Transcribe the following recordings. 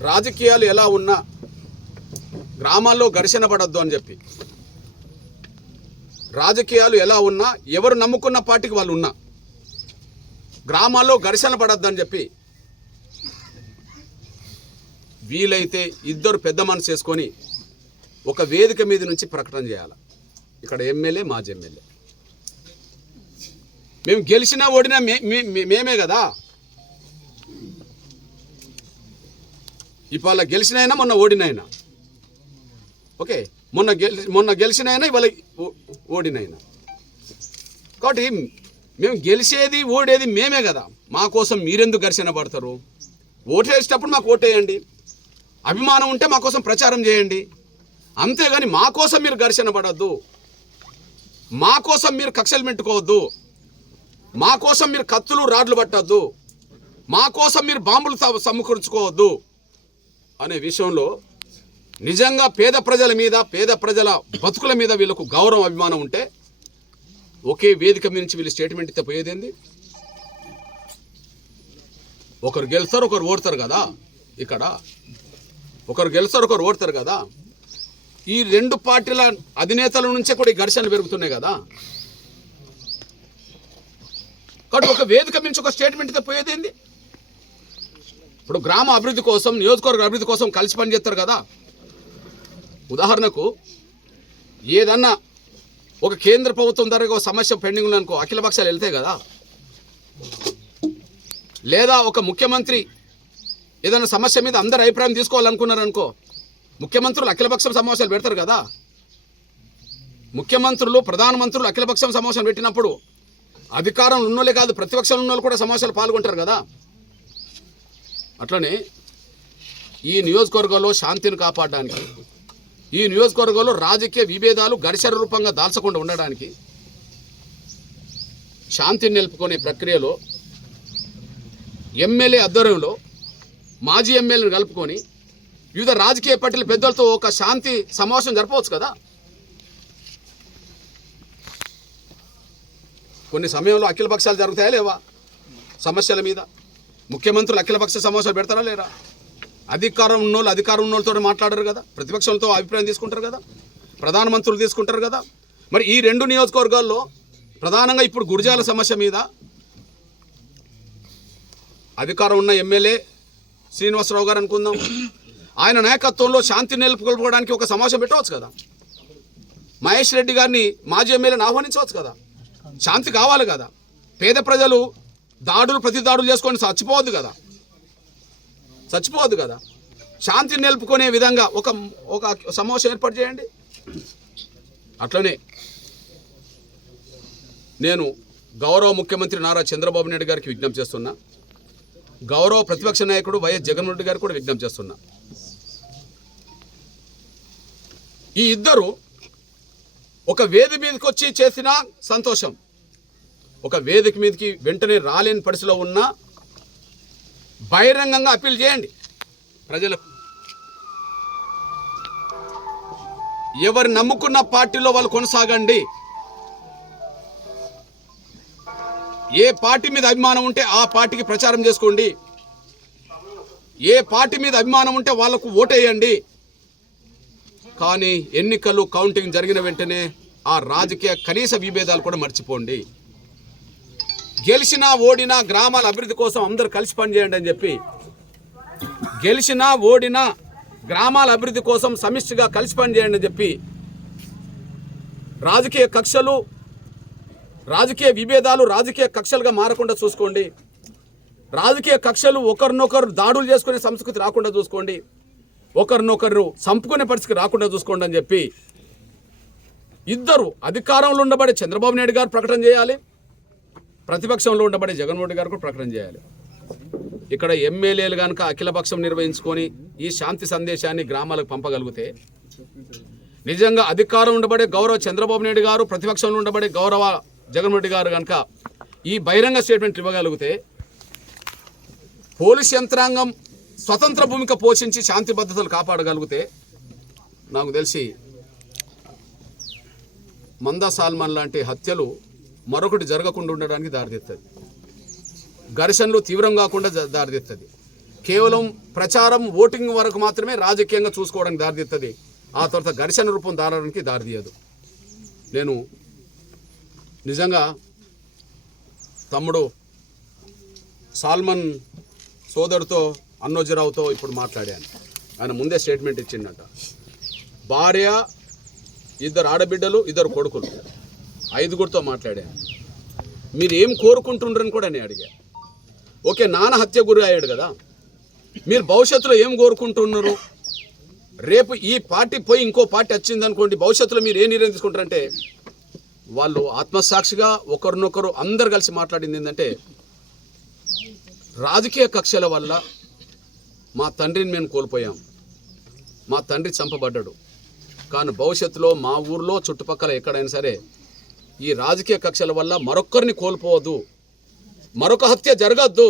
రాజకీయాలు ఎలా ఉన్నా గ్రామాల్లో ఘర్షణ పడద్దు అని చెప్పి. రాజకీయాలు ఎలా ఉన్నా ఎవరు నమ్ముకున్న పార్టీకి వాళ్ళు ఉన్నా గ్రామాల్లో ఘర్షణ పడద్దు అని చెప్పి వీలైతే ఇద్దరు పెద్ద మనసు చేసుకొని ఒక వేదిక మీద నుంచి ప్రకటన చేయాలి. ఇక్కడ ఎమ్మెల్యే మాజీ ఎమ్మెల్యే. మేము గెలిచినా ఓడినా మే- మేమే కదా. ఇవాళ గెలిచినైనా మొన్న ఓడినైనా. ఓకే? మొన్న గెలి మొన్న గెలిచినైనా ఇవాళ ఓ- ఓడినైనా. కాబట్టి మేము గెలిచేది ఓడేది మేమే కదా. మా కోసం మీరెందుకు ఘర్షణ పడతారు? ఓటేసేటప్పుడు మాకు ఓటేయండి. అభిమానం ఉంటే మా కోసం ప్రచారం చేయండి. అంతేగాని మా కోసం మీరు ఘర్షణ పడద్దు. మా కోసం మీరు కక్షలు పెట్టుకోవద్దు మా కోసం మీరు కత్తులు రాడ్లు పట్టద్దు. మా కోసం మీరు బాంబులు సమకూర్చుకోవద్దు. అనే విషయంలో నిజంగా పేద ప్రజల మీద పేద ప్రజల బతుకుల మీద వీళ్ళకు గౌరవం అభిమానం ఉంటే ఒకే వేదిక నుంచి వీళ్ళు స్టేట్మెంట్ ఇస్తే పోయేదేంది? ఒకరు గెలుస్తారు ఒకరు ఓడతారు కదా ఇక్కడ. ఒకరు గెలుస్తారు ఒకరు ఓడతారు కదా. ఈ రెండు పార్టీల అధినేతల నుంచే కూడా ఈ ఘర్షణలు పెరుగుతున్నాయి కదా. కాబట్టి ఒక వేదిక నుంచి ఒక స్టేట్మెంట్ ఇస్తే పోయేదేంది? ఇప్పుడు గ్రామ అభివృద్ధి కోసం నియోజకవర్గ అభివృద్ధి కోసం కలిసి పనిచేస్తారు కదా? ఉదాహరణకు ఏదన్నా ఒక కేంద్ర ప్రభుత్వం ధర ఒక సమస్య పెండింగ్ ఉందనుకో అఖిల పక్షాలు వెళ్తాయి కదా? లేదా ఒక ముఖ్యమంత్రి ఏదైనా సమస్య మీద అందరు అభిప్రాయం తీసుకోవాలనుకున్నారనుకో ముఖ్యమంత్రులు అఖిలపక్షం సమావేశాలు పెడతారు కదా? ముఖ్యమంత్రులు ప్రధానమంత్రులు అఖిలపక్షం సమావేశం పెట్టినప్పుడు అధికారం ఉన్నోళ్ళే కాదు ప్రతిపక్షంలో ఉన్నోళ్ళు కూడా సమావేశాలు పాల్గొంటారు కదా? అట్లనే ఈ నియోజకవర్గంలో శాంతిని కాపాడడానికి ఈ నియోజకవర్గంలో రాజకీయ విభేదాలు ఘర్షణ రూపంగా దాల్చకుండా ఉండడానికి శాంతిని నిలుపుకునే ప్రక్రియలో ఎమ్మెల్యే ఆధ్వర్యంలో మాజీ ఎమ్మెల్యేని కలుపుకొని వివిధ రాజకీయ పార్టీల పెద్దలతో ఒక శాంతి సమావేశం జరపవచ్చు కదా? కొన్ని సమయంలో అఖిల పక్షాలు జరుగుతాయా లేవా? సమస్యల మీద? ముఖ్యమంత్రులు అఖిలపక్ష సమావేశాలు పెడతారా లేరా అధికారం ఉన్నోళ్ళు అధికారం ఉన్నోళ్ళతో మాట్లాడరు కదా? ప్రతిపక్షంతో అభిప్రాయం తీసుకుంటారు కదా? ప్రధానమంత్రులు తీసుకుంటారు కదా? మరి ఈ రెండు నియోజకవర్గాల్లో ప్రధానంగా ఇప్పుడు గురిజాల సమస్య మీద అధికారం ఉన్న ఎమ్మెల్యే శ్రీనివాసరావు గారు అనుకుందాం. ఆయన నాయకత్వంలో శాంతి నిలుపుకోవడానికి ఒక సమావేశం పెట్టవచ్చు కదా? మహేష్ రెడ్డి గారిని మాజీ ఎమ్మెల్యేని ఆహ్వానించవచ్చు కదా? శాంతి కావాలి కదా? పేద ప్రజలు దాడులు ప్రతి దాడులు చేసుకొని చచ్చిపోవద్దు కదా. చచ్చిపోవద్దు కదా. శాంతిని నిలుపుకునే విధంగా ఒక ఒక సమావేశం ఏర్పాటు చేయండి. అట్లనే నేను గౌరవ ముఖ్యమంత్రి నారా చంద్రబాబు నాయుడు గారికి విజ్ఞప్తి చేస్తున్నా. గౌరవ ప్రతిపక్ష నాయకుడు వైఎస్ జగన్మోహన్ రెడ్డి గారికి కూడా విజ్ఞప్తి చేస్తున్నా. ఈ ఇద్దరు ఒక వేది మీదకి వచ్చి చేసిన సంతోషం. ఒక వేదిక మీదకి వెంటనే రాలేని పరిస్థితిలో ఉన్నా బహిరంగంగా అప్పీల్ చేయండి. ప్రజలకు ఎవరు నమ్ముకున్న పార్టీలో వాళ్ళు కొనసాగండి. ఏ పార్టీ మీద అభిమానం ఉంటే ఆ పార్టీకి ప్రచారం చేసుకోండి. ఏ పార్టీ మీద అభిమానం ఉంటే వాళ్ళకు ఓటేయండి. కానీ ఎన్నికలు కౌంటింగ్ జరిగిన వెంటనే ఆ రాజకీయ కనీస విభేదాలు కూడా మర్చిపోండి. గెలిచినా ఓడినా గ్రామాల అభివృద్ధి కోసం అందరు కలిసి పనిచేయండి అని చెప్పి గెలిచినా ఓడినా గ్రామాల అభివృద్ధి కోసం సమిష్టిగా కలిసి పనిచేయండి అని చెప్పి రాజకీయ కక్షలు రాజకీయ విభేదాలు రాజకీయ కక్షలుగా మారకుండా చూసుకోండి. రాజకీయ కక్షలు ఒకరినొకరు దాడులు చేసుకునే సంస్కృతి రాకుండా చూసుకోండి. ఒకరినొకరు చంపుకునే పరిస్థితి రాకుండా చూసుకోండి అని చెప్పి ఇద్దరు అధికారంలో ఉండబడే చంద్రబాబు నాయుడు గారు ప్రకటన చేయాలి. ప్రతిపక్షంలో ఉండబడే జగన్మోహన్ రెడ్డి గారు కూడా ప్రకటన చేయాలి. ఇక్కడ ఎమ్మెల్యేలు కనుక అఖిలపక్షం నిర్వహించుకొని ఈ శాంతి సందేశాన్ని గ్రామాలకు పంపగలిగితే నిజంగా అధికారం ఉండబడే గౌరవ చంద్రబాబు నాయుడు గారు ప్రతిపక్షంలో ఉండబడే గౌరవ జగన్మోహన్ రెడ్డి గారు కనుక ఈ బహిరంగ స్టేట్మెంట్ ఇవ్వగలిగితే పోలీస్ యంత్రాంగం స్వతంత్ర భూమిక పోషించి శాంతి భద్రతలు కాపాడగలిగితే నాకు తెలిసి మందా సాల్మాన్ లాంటి హత్యలు మరొకటి జరగకుండా ఉండడానికి దారితీస్తుంది. ఘర్షణలు తీవ్రం కాకుండా దారితీస్తుంది. కేవలం ప్రచారం ఓటింగ్ వరకు మాత్రమే రాజకీయంగా చూసుకోవడానికి దారితీస్తుంది. ఆ తర్వాత ఘర్షణ రూపం దారడానికి దారితీయదు. నేను నిజంగా తమ్ముడు సాల్మన్ సోదరుతో అన్నోజీరావుతో ఇప్పుడు మాట్లాడాను. ఆయన ముందే స్టేట్మెంట్ ఇచ్చిండట. భార్య ఇద్దరు ఆడబిడ్డలు ఇద్దరు కొడుకులు. ఐదుగురితో మాట్లాడాను మీరు ఏం కోరుకుంటుండ్రని కూడా నేను అడిగా. ఓకే నాన్న హత్య గురి అయ్యాడు కదా. మీరు భవిష్యత్తులో ఏం కోరుకుంటున్నారు? రేపు ఈ పార్టీ పోయి ఇంకో పార్టీ వచ్చింది అనుకోండి భవిష్యత్తులో మీరు ఏ నిర్ణయం తీసుకుంటారంటే వాళ్ళు ఆత్మసాక్షిగా ఒకరినొకరు అందరు కలిసి మాట్లాడింది ఏంటంటే రాజకీయ కక్షల వల్ల మా తండ్రిని మేము కోల్పోయాం. మా తండ్రి చంపబడ్డాడు. కానీ భవిష్యత్తులో మా ఊర్లో చుట్టుపక్కల ఎక్కడైనా సరే ఈ రాజకీయ కక్షల వల్ల మరొక్కరిని కోల్పోవద్దు. మరొక హత్య జరగద్దు.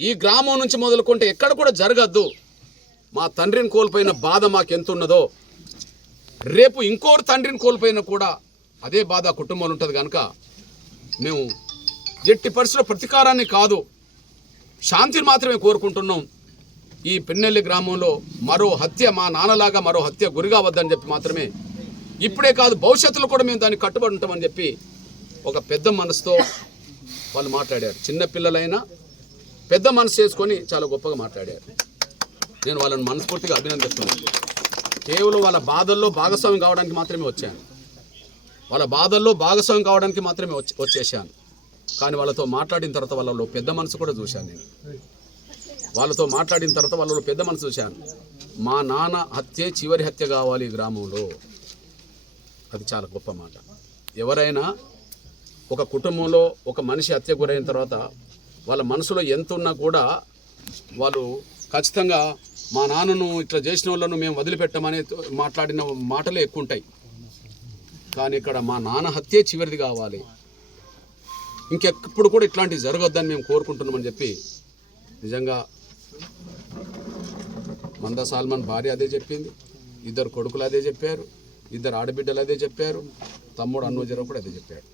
ఈ గ్రామం నుంచి మొదలుకుంటే ఎక్కడ కూడా జరగద్దు. మా తండ్రిని కోల్పోయిన బాధ మాకెంతున్నదో రేపు ఇంకోరు తండ్రిని కోల్పోయినా కూడా అదే బాధ కుటుంబంలో ఉంటుంది కనుక మేము ఎట్టి పరిస్థితుల ప్రతీకారాన్ని కాదు శాంతిని మాత్రమే కోరుకుంటున్నాం. ఈ పిన్నెల్లి గ్రామంలో మరో హత్య మా నాన్నలాగా మరో హత్య గురిగా వద్దని చెప్పి మాత్రమే ఇప్పుడే కాదు భవిష్యత్తులో కూడా మేము దానికి కట్టుబడి ఉంటామని చెప్పి ఒక పెద్ద మనసుతో వాళ్ళు మాట్లాడారు. చిన్న పిల్లలైనా పెద్ద మనసు చేసుకొని చాలా గొప్పగా మాట్లాడారు. నేను వాళ్ళని మనస్ఫూర్తిగా అభినందిస్తున్నాను. కేవలం వాళ్ళ బాధల్లో భాగస్వామ్యం కావడానికి మాత్రమే వచ్చాను. వాళ్ళ బాధల్లో భాగస్వామ్యం కావడానికి మాత్రమే వచ్చేసాను కానీ వాళ్ళతో మాట్లాడిన తర్వాత వాళ్ళలో పెద్ద మనసు కూడా చూశాను నేను. వాళ్ళతో మాట్లాడిన తర్వాత వాళ్ళలో పెద్ద మనసు చూశాను. మా నాన్న హత్యే చివరి హత్య కావాలి ఈ గ్రామంలో. అది చాలా గొప్ప మాట. ఎవరైనా ఒక కుటుంబంలో ఒక మనిషి హత్య గురైన తర్వాత వాళ్ళ మనసులో ఎంత ఉన్నా కూడా వాళ్ళు ఖచ్చితంగా మా నాన్నను ఇట్లా చేసిన వాళ్ళను మేము వదిలిపెట్టమని మాట్లాడిన మాటలే ఎక్కువ ఉంటాయి కానీ ఇక్కడ మా నాన్న హత్యే చివరిది కావాలి. ఇంకెప్పుడు కూడా ఇట్లాంటివి జరగొద్దని మేము కోరుకుంటున్నామని చెప్పి నిజంగా మంద సాల్మన్ భార్య అదే చెప్పింది. ఇద్దరు కొడుకులు అదే చెప్పారు. ఇద్దరు ఆడబిడ్డలు అదే చెప్పారు తమ్ముడు అన్నోజరావు కూడా అదే చెప్పాడు.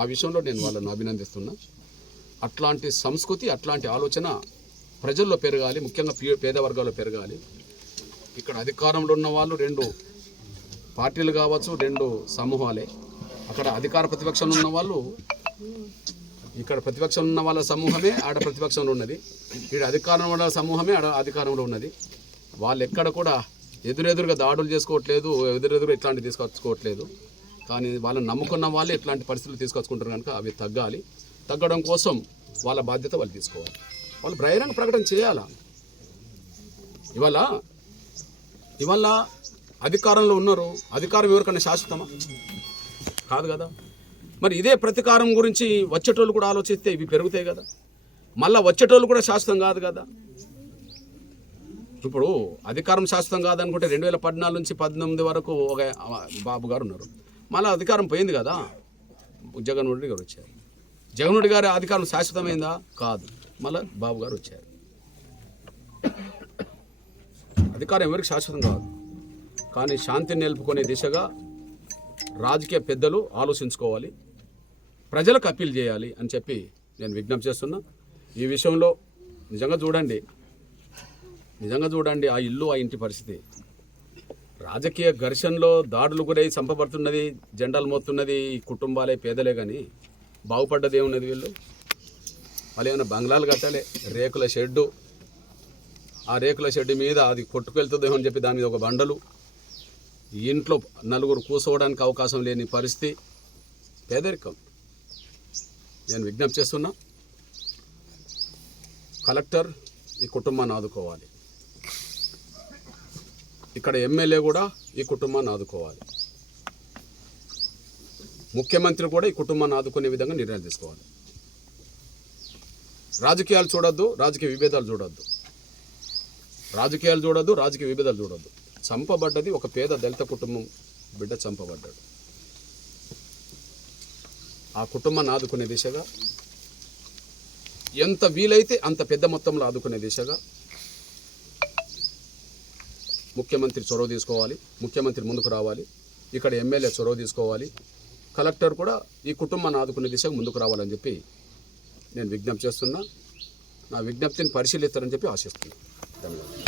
ఆ విషయంలో నేను వాళ్ళను అభినందిస్తున్నా. అట్లాంటి సంస్కృతి అట్లాంటి ఆలోచన ప్రజల్లో పెరగాలి ముఖ్యంగా పేద వర్గాల్లో పెరగాలి. ఇక్కడ అధికారంలో ఉన్న వాళ్ళు రెండు పార్టీలు కావచ్చు రెండు సమూహాలే. అక్కడ అధికార ప్రతిపక్షంలో ఉన్న వాళ్ళు ఇక్కడ ప్రతిపక్షంలో ఉన్న వాళ్ళ సమూహమే ఆడ ప్రతిపక్షంలో ఉన్నది. ఇక్కడ అధికారంలో ఉన్న సమూహమే ఆడ అధికారంలో ఉన్నది. వాళ్ళు ఎక్కడ కూడా ఎదురెదురుగా దాడులు చేసుకోవట్లేదు ఎదురెదురుగా ఇట్లాంటివి తీసుకొచ్చుకోవట్లేదు. కానీ వాళ్ళని నమ్ముకున్న వాళ్ళే ఇట్లాంటి పరిస్థితులు తీసుకొచ్చుకుంటారు కనుక అవి తగ్గాలి. తగ్గడం కోసం వాళ్ళ బాధ్యత వాళ్ళు తీసుకోవాలి. వాళ్ళు బహిరంగ ప్రకటన చేయాలా? ఇవాళ ఇవాళ అధికారంలో ఉన్నారు. అధికారం ఎవరికన్నా శాశ్వతమా? కాదు కదా. మరి ఇదే ప్రతీకారం గురించి వచ్చేటోళ్ళు కూడా ఆలోచిస్తే ఇవి పెరుగుతాయి కదా. మళ్ళీ వచ్చేటోళ్ళు కూడా శాశ్వతం కాదు కదా. ఇప్పుడు అధికారం శాశ్వతం కాదనుకుంటే రెండు వేల పద్నాలుగు నుంచి పద్దెనిమిది వరకు ఒక బాబు గారు ఉన్నారు. మళ్ళీ అధికారం పోయింది కదా? జగన్మోహన్ రెడ్డి గారు వచ్చారు. జగన్మోహన్ రెడ్డి గారి అధికారం శాశ్వతమైందా? కాదు. మళ్ళీ బాబు గారు వచ్చారు. అధికారం ఎవరికి శాశ్వతం కాదు. కానీ శాంతిని నిలుపుకునే దిశగా రాజకీయ పెద్దలు ఆలోచించుకోవాలి. ప్రజలకు అప్పీల్ చేయాలి అని చెప్పి నేను విజ్ఞప్తి చేస్తున్నా. ఈ విషయంలో నిజంగా చూడండి. నిజంగా చూడండి ఆ ఇల్లు ఆ ఇంటి పరిస్థితి. రాజకీయ ఘర్షణలో దాడులు గురై చంపబడుతున్నది జెండాలు మోతున్నది ఈ కుటుంబాలే పేదలే కానీ బాగుపడ్డది ఏమున్నది వీళ్ళు? వాళ్ళు ఏమైనా బంగ్లాలు కట్టాలి రేకుల షెడ్డు. ఆ రేకుల షెడ్డు మీద అది కొట్టుకెళ్తుందేమో అని చెప్పి దాని మీద ఒక బండలు. ఇంట్లో నలుగురు కూర్చోవడానికి అవకాశం లేని పరిస్థితి. పేదరికం. నేను విజ్ఞప్తి చేస్తున్నా కలెక్టర్ ఈ కుటుంబాన్ని ఆదుకోవాలి. ఇక్కడ ఎమ్మెల్యే కూడా ఈ కుటుంబాన్ని ఆదుకోవాలి. ముఖ్యమంత్రి కూడా ఈ కుటుంబాన్ని ఆదుకునే విధంగా నిర్ణయాలు తీసుకోవాలి. రాజకీయాలు చూడొద్దు రాజకీయ విభేదాలు చూడొద్దు. రాజకీయాలు చూడొద్దు రాజకీయ విభేదాలు చూడొద్దు. చంపబడ్డది ఒక పేద దళిత కుటుంబం బిడ్డ చంపబడ్డాడు. ఆ కుటుంబాన్ని ఆదుకునే దిశగా ఎంత వీలైతే అంత పెద్ద మొత్తంలో ఆదుకునే దిశగా ముఖ్యమంత్రి చొరవ తీసుకోవాలి ముఖ్యమంత్రి ముందుకు రావాలి ఇక్కడ ఎమ్మెల్యే చొరవ తీసుకోవాలి కలెక్టర్ కూడా ఈ కుటుంబాన్ని ఆదుకునే దిశగా ముందుకు రావాలని చెప్పి నేను విజ్ఞప్తి చేస్తున్నా. నా విజ్ఞప్తిని పరిశీలిస్తారని చెప్పి ఆశిస్తున్నాను. ధన్యవాదాలు.